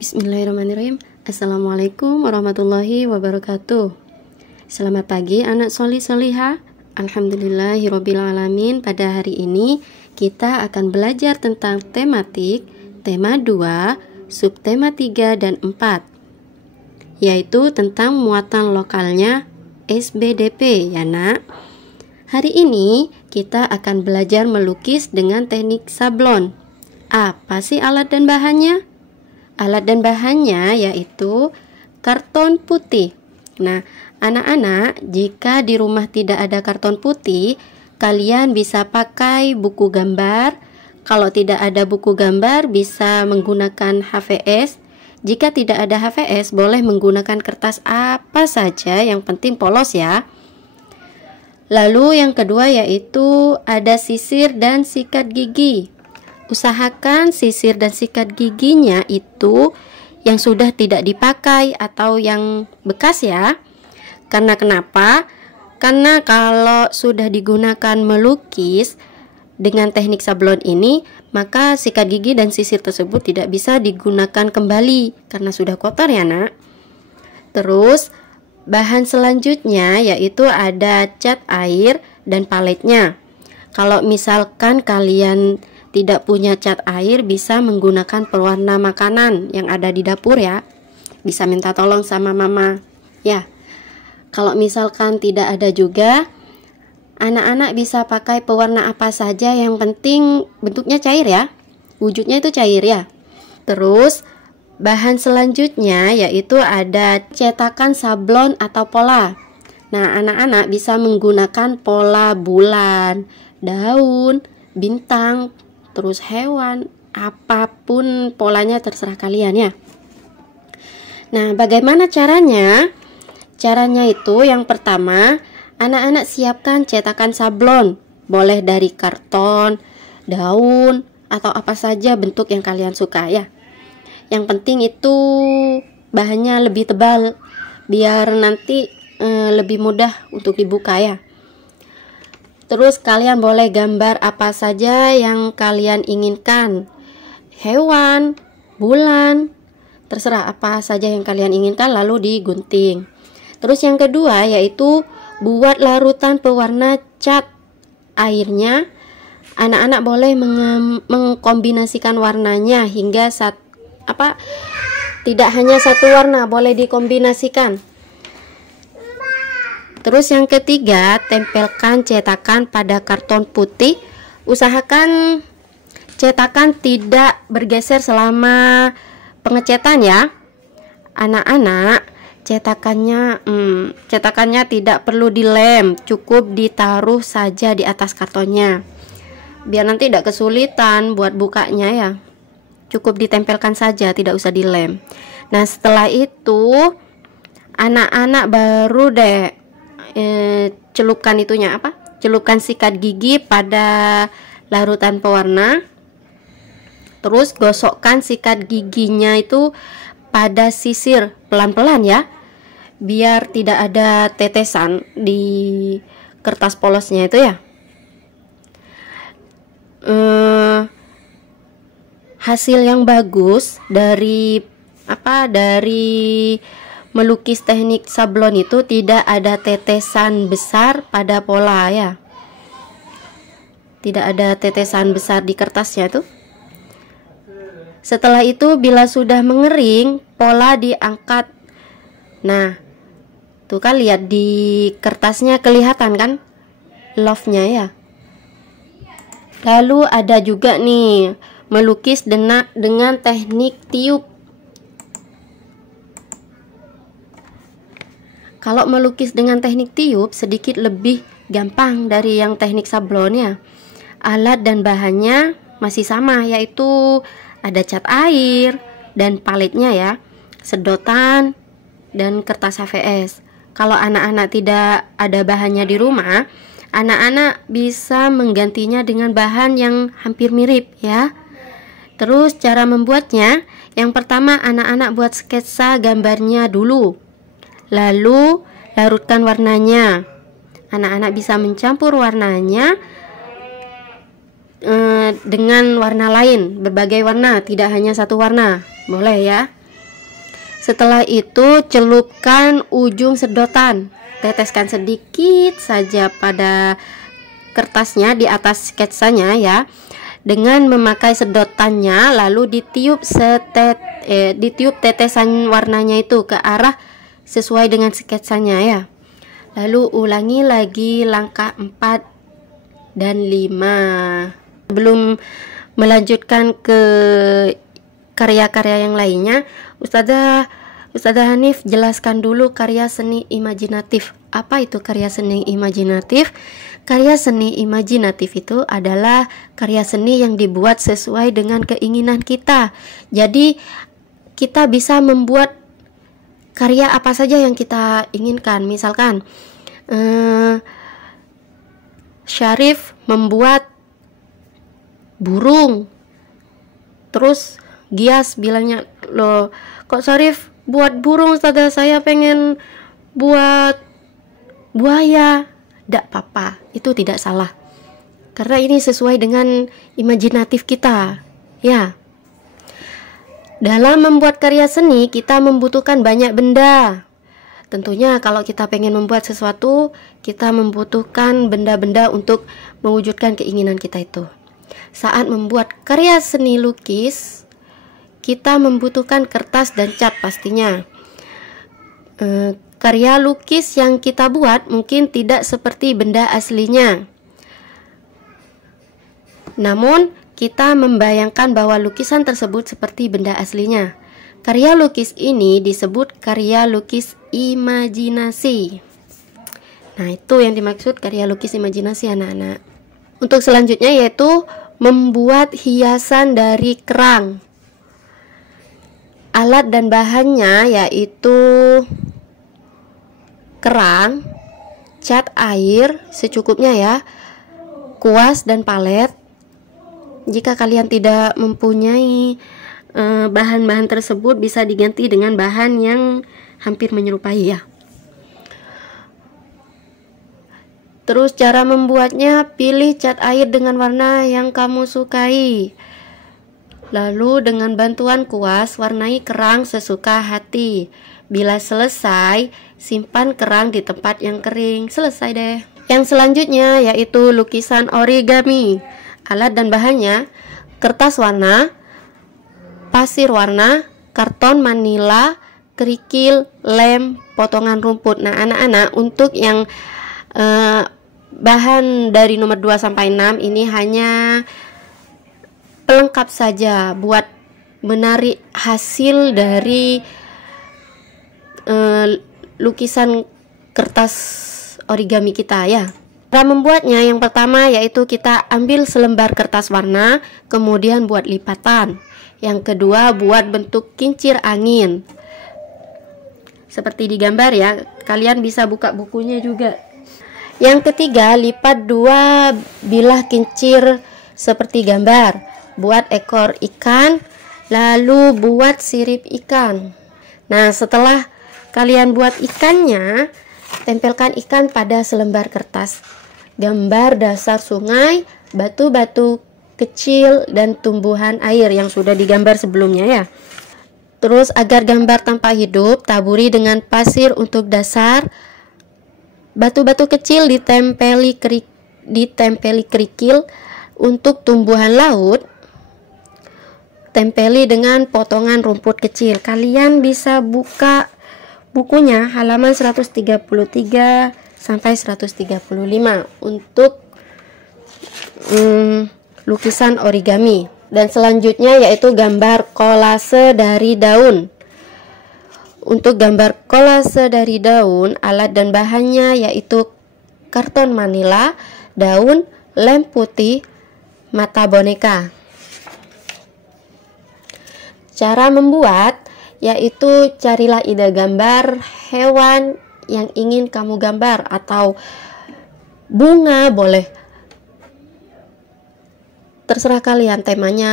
Bismillahirrahmanirrahim. Assalamualaikum warahmatullahi wabarakatuh. Selamat pagi anak sholih sholihah. Alhamdulillahirrabbilalamin. Pada hari ini kita akan belajar tentang tematik tema 2, subtema 3 dan 4, yaitu tentang muatan lokalnya SBDP ya nak. Hari ini kita akan belajar melukis dengan teknik sablon. Apa sih alat dan bahannya? Alat dan bahannya yaitu karton putih. Nah, anak-anak, jika di rumah tidak ada karton putih, kalian bisa pakai buku gambar. Kalau tidak ada buku gambar, bisa menggunakan HVS. Jika tidak ada HVS, boleh menggunakan kertas apa saja, yang penting polos ya. Lalu yang kedua yaitu ada sisir dan sikat gigi. Usahakan sisir dan sikat giginya itu yang sudah tidak dipakai atau yang bekas ya. Karena kenapa? Karena kalau sudah digunakan melukis dengan teknik sablon ini, maka sikat gigi dan sisir tersebut tidak bisa digunakan kembali karena sudah kotor ya nak. Terus bahan selanjutnya yaitu ada cat air dan paletnya. Kalau misalkan kalian tidak punya cat air, bisa menggunakan pewarna makanan yang ada di dapur ya. Bisa minta tolong sama mama ya. Kalau misalkan tidak ada juga, anak-anak bisa pakai pewarna apa saja, yang penting bentuknya cair ya. Wujudnya itu cair ya. Terus bahan selanjutnya yaitu ada cetakan sablon atau pola. Nah, anak-anak bisa menggunakan pola bulan, daun, bintang, terus hewan, apapun polanya terserah kalian ya. Nah, bagaimana caranya? Caranya itu yang pertama, anak-anak siapkan cetakan sablon. Boleh dari karton, daun, atau apa saja bentuk yang kalian suka ya. Yang penting itu bahannya lebih tebal, biar nanti lebih mudah untuk dibuka ya. Terus kalian boleh gambar apa saja yang kalian inginkan. Hewan, bulan, terserah apa saja yang kalian inginkan, lalu digunting. Terus yang kedua yaitu buat larutan pewarna cat airnya. Anak-anak boleh mengkombinasikan warnanya hingga tidak hanya satu warna, boleh dikombinasikan. Terus yang ketiga, tempelkan cetakan pada karton putih. Usahakan cetakan tidak bergeser selama pengecetan ya. Anak-anak, cetakannya tidak perlu dilem, cukup ditaruh saja di atas kartonnya. Biar nanti tidak kesulitan buat bukanya ya. Cukup ditempelkan saja, tidak usah dilem. Nah, setelah itu anak-anak baru deh celupkan celupkan sikat gigi pada larutan pewarna. Terus gosokkan sikat giginya itu pada sisir pelan-pelan ya, biar tidak ada tetesan di kertas polosnya itu ya. Hasil yang bagus dari melukis teknik sablon itu tidak ada tetesan besar pada pola ya. Tidak ada tetesan besar di kertasnya tuh. Setelah itu bila sudah mengering, pola diangkat. Nah, tuh kan lihat di kertasnya kelihatan kan love-nya ya. Lalu ada juga nih melukis dengan teknik tiup. Kalau melukis dengan teknik tiup sedikit lebih gampang dari yang teknik sablonnya. Alat dan bahannya masih sama, yaitu ada cat air dan paletnya ya, sedotan dan kertas HVS. Kalau anak-anak tidak ada bahannya di rumah, anak-anak bisa menggantinya dengan bahan yang hampir mirip ya. Terus cara membuatnya, yang pertama anak-anak buat sketsa gambarnya dulu. Lalu larutkan warnanya. Anak-anak bisa mencampur warnanya dengan warna lain, berbagai warna, tidak hanya satu warna. Boleh ya. Setelah itu celupkan ujung sedotan, teteskan sedikit saja pada kertasnya di atas sketsanya ya, dengan memakai sedotannya, lalu ditiup tetesan warnanya itu ke arah sesuai dengan sketsanya ya. Lalu ulangi lagi langkah 4 dan 5. Sebelum melanjutkan ke karya-karya yang lainnya, Ustazah Hanif jelaskan dulu karya seni imajinatif. Apa itu karya seni imajinatif? Karya seni imajinatif itu adalah karya seni yang dibuat sesuai dengan keinginan kita. Jadi kita bisa membuat karya apa saja yang kita inginkan. Misalkan Syarif membuat burung, terus Gias bilangnya, loh kok Syarif buat burung, Ustazah, saya pengen buat buaya. Tidak apa-apa, itu tidak salah, karena ini sesuai dengan imajinatif kita ya. Dalam membuat karya seni kita membutuhkan banyak benda. Tentunya kalau kita pengen membuat sesuatu, kita membutuhkan benda-benda untuk mewujudkan keinginan kita itu. Saat membuat karya seni lukis, kita membutuhkan kertas dan cat pastinya. Karya lukis yang kita buat mungkin tidak seperti benda aslinya, namun kita membayangkan bahwa lukisan tersebut seperti benda aslinya. Karya lukis ini disebut karya lukis imajinasi. Nah, itu yang dimaksud karya lukis imajinasi anak-anak. Untuk selanjutnya yaitu membuat hiasan dari kerang. Alat dan bahannya yaitu kerang, cat air secukupnya ya, kuas dan palet. Jika kalian tidak mempunyai bahan-bahan tersebut, bisa diganti dengan bahan yang hampir menyerupai ya. Terus cara membuatnya, pilih cat air dengan warna yang kamu sukai. Lalu dengan bantuan kuas, warnai kerang sesuka hati. Bila selesai, simpan kerang di tempat yang kering. Selesai deh. Yang selanjutnya yaitu lukisan origami. Alat dan bahannya, kertas warna, pasir warna, karton manila, kerikil, lem, potongan rumput. Nah, anak-anak, untuk yang bahan dari nomor 2 sampai 6 ini hanya pelengkap saja buat menarik hasil dari lukisan kertas origami kita ya. Cara membuatnya yang pertama yaitu kita ambil selembar kertas warna, kemudian buat lipatan. Yang kedua buat bentuk kincir angin. Seperti di gambar ya, kalian bisa buka bukunya juga. Yang ketiga, lipat 2 bilah kincir seperti gambar. Buat ekor ikan, lalu buat sirip ikan. Nah, setelah kalian buat ikannya, tempelkan ikan pada selembar kertas. Gambar dasar sungai, batu-batu kecil, dan tumbuhan air yang sudah digambar sebelumnya ya. Terus agar gambar tampak hidup, taburi dengan pasir untuk dasar. Batu-batu kecil ditempeli kerikil. Untuk tumbuhan laut, tempeli dengan potongan rumput kecil. Kalian bisa buka bukunya halaman 133 sampai 135 untuk lukisan origami. Dan selanjutnya yaitu gambar kolase dari daun. Untuk gambar kolase dari daun, alat dan bahannya yaitu karton manila, daun, lem putih, mata boneka. Cara membuat yaitu carilah ide gambar hewan yang ingin kamu gambar, atau bunga boleh, terserah kalian temanya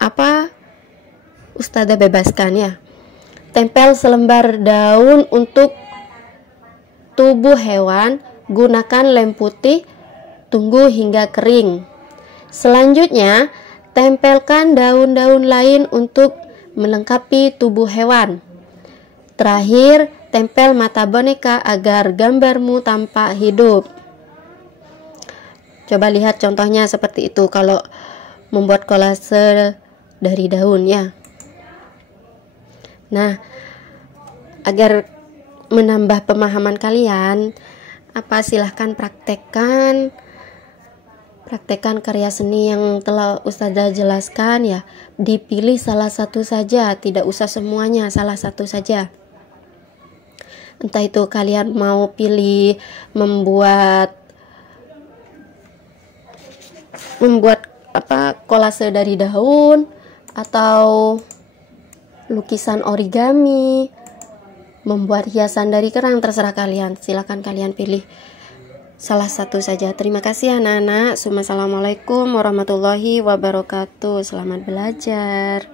apa, Ustazah bebaskan ya. Tempel selembar daun untuk tubuh hewan, gunakan lem putih, tunggu hingga kering. Selanjutnya tempelkan daun-daun lain untuk melengkapi tubuh hewan. Terakhir, tempel mata boneka agar gambarmu tampak hidup. Coba lihat contohnya seperti itu kalau membuat kolase dari daun ya. Nah, agar menambah pemahaman kalian, silahkan praktekkan karya seni yang telah Ustazah jelaskan ya. Dipilih salah satu saja, tidak usah semuanya, salah satu saja. Entah itu kalian mau pilih membuat kolase dari daun, atau lukisan origami, membuat hiasan dari kerang, terserah kalian. Silakan kalian pilih salah satu saja. Terima kasih anak-anak. Assalamualaikum warahmatullahi wabarakatuh. Selamat belajar.